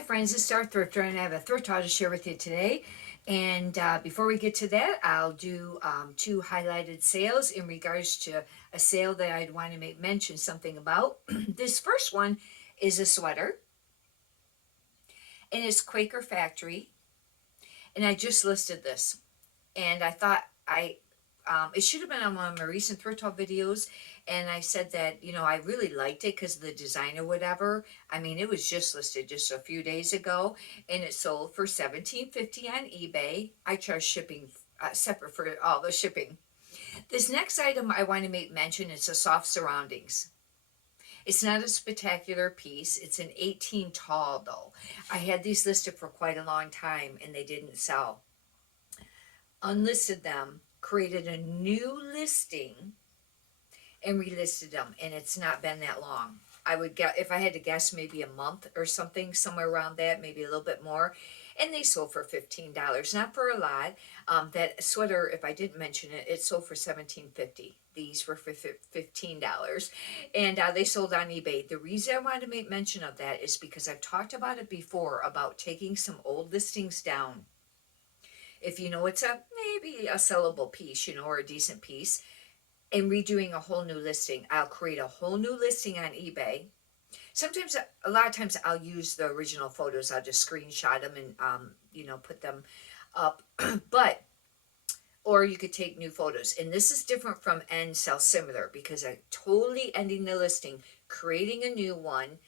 Hi friends, it's Star Thrifter and I have a thrift haul to share with you today. And before we get to that, I'll do two highlighted sales in regards to a sale that I'd want to make mention something about. This first one is a sweater and it's Quaker Factory. And I just listed this and I thought it should have been on one of my recent thrift haul videos, and I said that I really liked it because of the design or whatever. I mean, it was just listed just a few days ago, and it sold for $17.50 on eBay. I charge shipping separate for all the shipping. This next item I want to make mention is a soft surroundings. It's not a spectacular piece. It's an 18 tall though. I had these listed for quite a long time and they didn't sell. Unlisted them, created a new listing, and relisted them, and it's not been that long. I would get, if I had to guess, maybe a month or something, somewhere around that, maybe a little bit more. And they sold for $15, not for a lot. That sweater, if I didn't mention it, it sold for $17.50. These were for $15, and they sold on eBay. The reason I wanted to make mention of that is because I've talked about it before about taking some old listings down. If it's maybe a sellable piece, or a decent piece, and redoing a whole new listing. I'll create a whole new listing on eBay. Sometimes, a lot of times, I'll use the original photos. I'll just screenshot them and put them up. But or you could take new photos. And this is different from end sell similar because I'm totally ending the listing, creating a new one,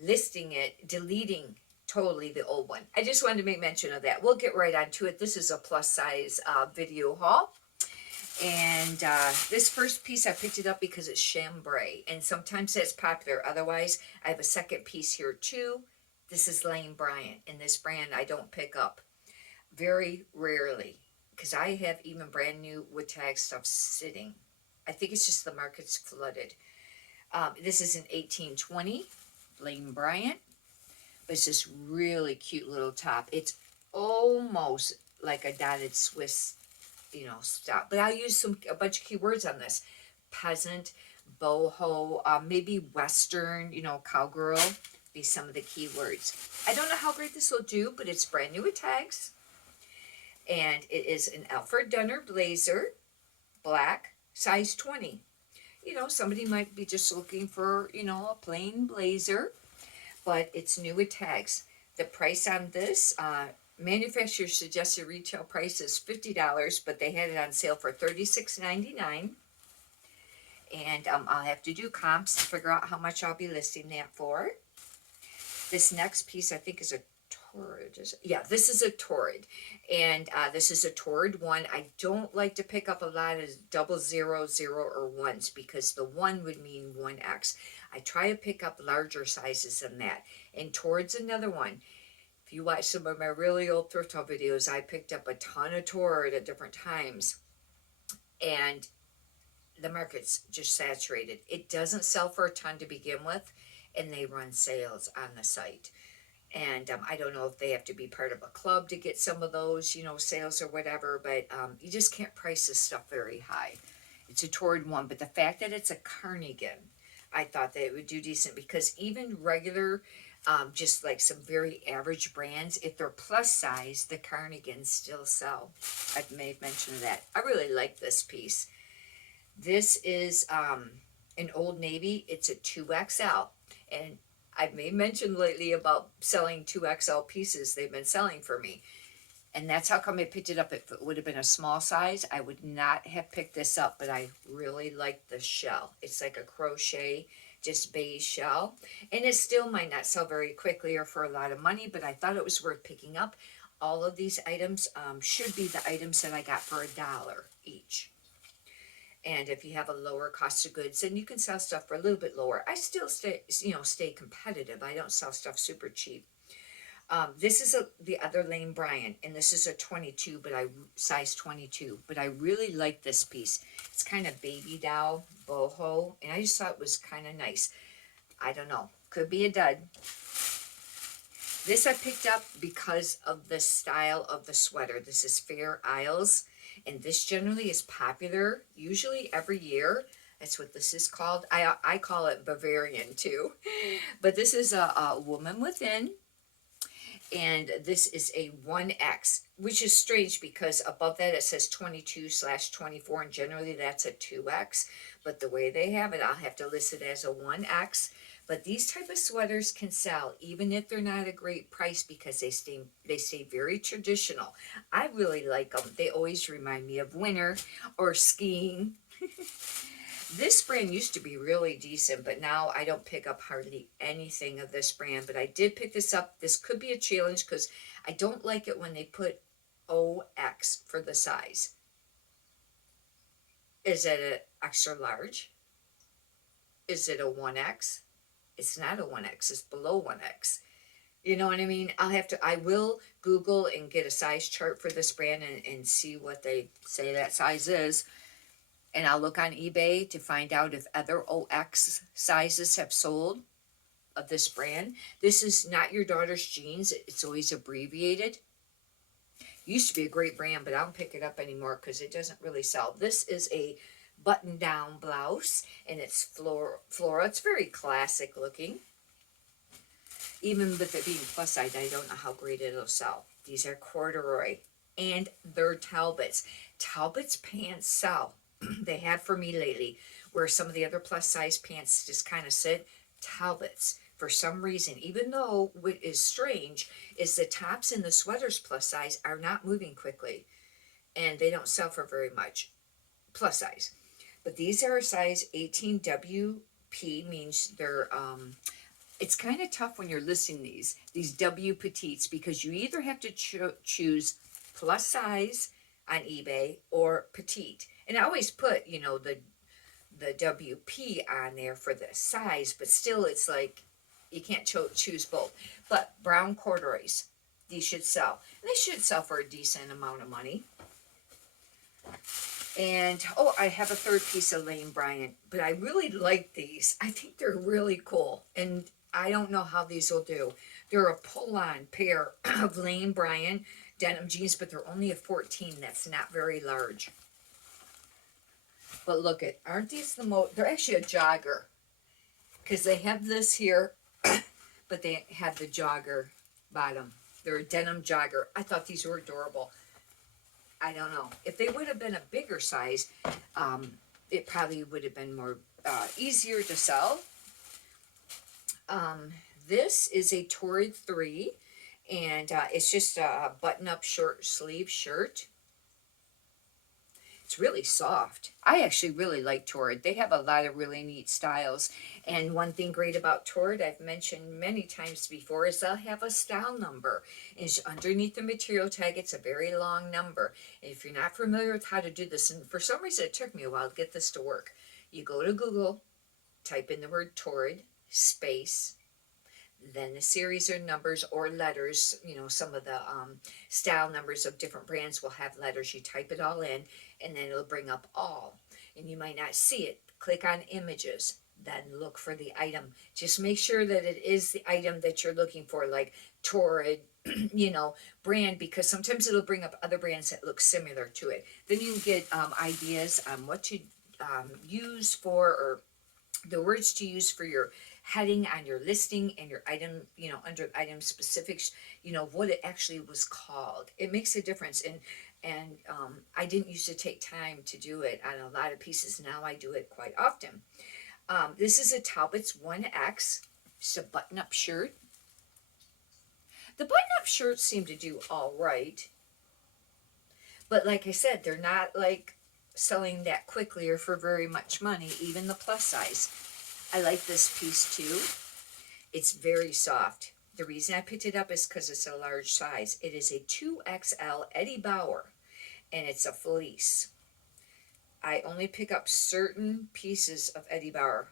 listing it, deleting totally the old one. I just wanted to make mention of that. We'll get right on to it. This is a plus size video haul. And this first piece, I picked it up because it's chambray. And sometimes that's popular. Otherwise, I have a second piece here too. This is Lane Bryant. And this brand I don't pick up very rarely. Because I have even brand new wood tag stuff sitting. I think it's just the market's flooded. This is an 1820 Lane Bryant. But it's this really cute little top. It's almost like a dotted Swiss, stop. But I'll use a bunch of keywords on this. Peasant, boho, maybe Western, cowgirl, be some of the keywords. I don't know how great this will do, but it's brand new with tags. And it is an Alfred Dunner blazer, black, size 20. Somebody might be just looking for, a plain blazer, but it's new with tags. The price on this, manufacturer suggested retail price is $50, but they had it on sale for $36.99. And I'll have to do comps to figure out how much I'll be listing that for. This next piece I think is a torrid. Yeah, this is a torrid. And this is a torrid one. I don't like to pick up a lot of 000 or ones because the one would mean 1X. I try to pick up larger sizes than that. And torrid's another one. If you watch some of my really old thrift haul videos, I picked up a ton of torrid at different times. And the market's just saturated. It doesn't sell for a ton to begin with, and they run sales on the site. And I don't know if they have to be part of a club to get some of those, sales or whatever, but you just can't price this stuff very high. It's a torrid one, but the fact that it's a cardigan, I thought that it would do decent because even regular, just like some very average brands, if they're plus size, the cardigans still sell. I've made mention of that. I really like this piece. This is an Old Navy. It's a 2XL, and I've made mention lately about selling 2XL pieces. They've been selling for me. And that's how come I picked it up. If it would have been a small size, I would not have picked this up, but I really like the shell. It's like a crochet, just beige shell. And it still might not sell very quickly or for a lot of money, but I thought it was worth picking up. All of these items should be the items that I got for $1 each. And if you have a lower cost of goods, then you can sell stuff for a little bit lower. I still stay competitive. I don't sell stuff super cheap. This is the other Lane Bryant, and this is a 22, but size 22. But I really like this piece. It's kind of baby doll, boho, and I just thought it was kind of nice. I don't know. Could be a dud. This I picked up because of the style of the sweater. This is Fair Isles. And this generally is popular, usually every year. That's what this is called. I call it Bavarian too. But this is a woman within. And this is a 1X, which is strange because above that it says 22/24, and generally that's a 2X. But the way they have it, I'll have to list it as a 1X. But these type of sweaters can sell even if they're not a great price because they stay very traditional. I really like them. They always remind me of winter or skiing. This brand used to be really decent, but now I don't pick up hardly anything of this brand. But I did pick this up. This could be a challenge because I don't like it when they put OX for the size. Is it an extra large? Is it a 1X? It's not a 1X, it's below 1X. You know what I mean? I will Google and get a size chart for this brand and see what they say that size is. And I'll look on eBay to find out if other OX sizes have sold of this brand. This is not your daughter's jeans. It's always abbreviated. Used to be a great brand, but I don't pick it up anymore because it doesn't really sell. This is a button-down blouse, and it's floral. It's very classic looking. Even with it being plus size, I don't know how great it'll sell. These are corduroy, and they're Talbots. Talbots pants sell. They have for me lately, where some of the other plus size pants just kind of sit. Talbots, for some reason, even though what is strange is the tops and the sweaters plus size are not moving quickly, and they don't sell for very much plus size. But these are a size 18 WP, means they're it's kind of tough when you're listing these W petites, because you either have to choose plus size on eBay or petite. And I always put, the WP on there for the size, but still it's like you can't choose both. But brown corduroys, these should sell. And they should sell for a decent amount of money. And, I have a third piece of Lane Bryant, but I really like these. I think they're really cool. And I don't know how these will do. They're a pull-on pair of Lane Bryant denim jeans, but they're only a 14. That's not very large. But look at, aren't these they're actually a jogger. Because they have this here, but they have the jogger bottom. They're a denim jogger. I thought these were adorable. I don't know. If they would have been a bigger size, it probably would have been more easier to sell. This is a Torrid 3, and it's just a button-up short sleeve shirt. It's really soft. I actually really like Torrid. They have a lot of really neat styles. And one thing great about Torrid, I've mentioned many times before, is they'll have a style number. And underneath the material tag, it's a very long number. And if you're not familiar with how to do this, and for some reason it took me a while to get this to work, you go to Google, type in the word Torrid, space, then the series of numbers or letters. Some of the style numbers of different brands will have letters. You type it all in, and then it'll bring up all. And you might not see it. Click on images, then look for the item. Just make sure that it is the item that you're looking for, like Torrid, brand, because sometimes it'll bring up other brands that look similar to it. Then you can get ideas on what to use for, or the words to use for your heading on your listing and your item, under item specifics, what it actually was called. It makes a difference. And I didn't used to take time to do it on a lot of pieces. Now I do it quite often. This is a Talbot's 1X. It's a button-up shirt. The button-up shirts seem to do all right. But like I said, they're not like selling that quickly or for very much money, even the plus size. I like this piece too. It's very soft. The reason I picked it up is because it's a large size. It is a 2XL Eddie Bauer, and it's a fleece. I only pick up certain pieces of Eddie Bauer.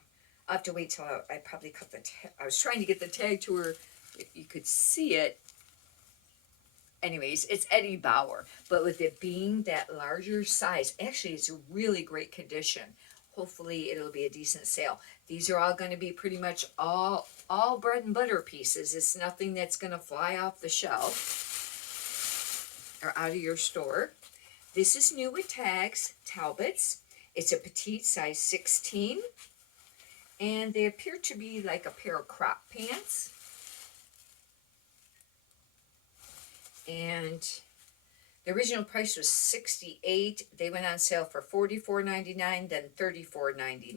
I'll have to wait till I probably cut the tag. I was trying to get the tag to where you could see it. Anyways, it's Eddie Bauer, but with it being that larger size, actually it's a really great condition. Hopefully it'll be a decent sale. These are all going to be pretty much all bread and butter pieces. It's nothing that's going to fly off the shelf or out of your store. This is new with tags, Talbots. It's a petite size 16. And they appear to be like a pair of crop pants. And the original price was $68. They went on sale for $44.99, then $34.99.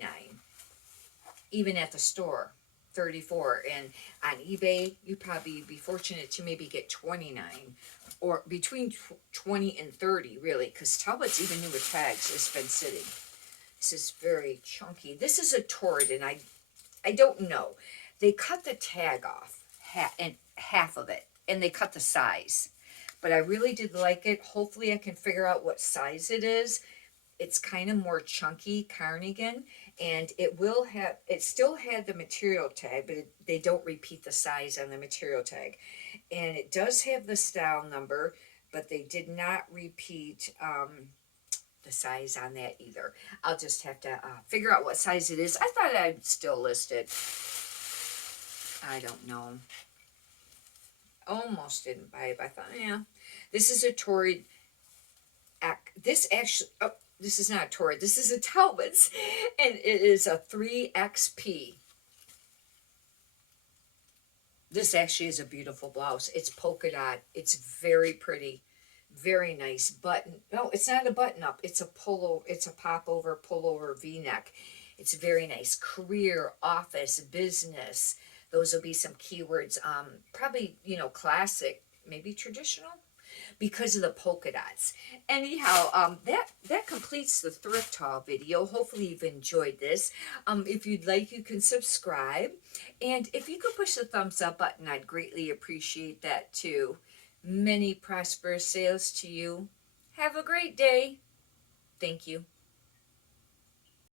Even at the store, 34. And on eBay, you'd probably be fortunate to maybe get 29, or between 20 and 30, really, because Talbot's, even new with tags, has been sitting. This is very chunky. This is a Torrid, and I don't know. They cut the tag off, half of it, and they cut the size. But I really did like it. Hopefully I can figure out what size it is. It's kind of more chunky cardigan, and it still had the material tag, but they don't repeat the size on the material tag. And it does have the style number, but they did not repeat the size on that either. I'll just have to figure out what size it is. I thought I'd still list it. I don't know. Almost didn't buy it, but I thought, yeah. This is a Torrid. This actually, oh, this is not a Torrid. This is a Talbot's, and it is a 3XP. This actually is a beautiful blouse. It's polka dot. It's very pretty. Very nice button. No, it's not a button up. It's a polo. It's a pop over pullover V-neck. It's very nice. Career, office, business. Those will be some keywords. Probably, classic, maybe traditional, because of the polka dots. Anyhow, that completes the thrift haul video. Hopefully you've enjoyed this. If you'd like, you can subscribe. And if you could push the thumbs up button, I'd greatly appreciate that too. Many prosperous sales to you. Have a great day. Thank you.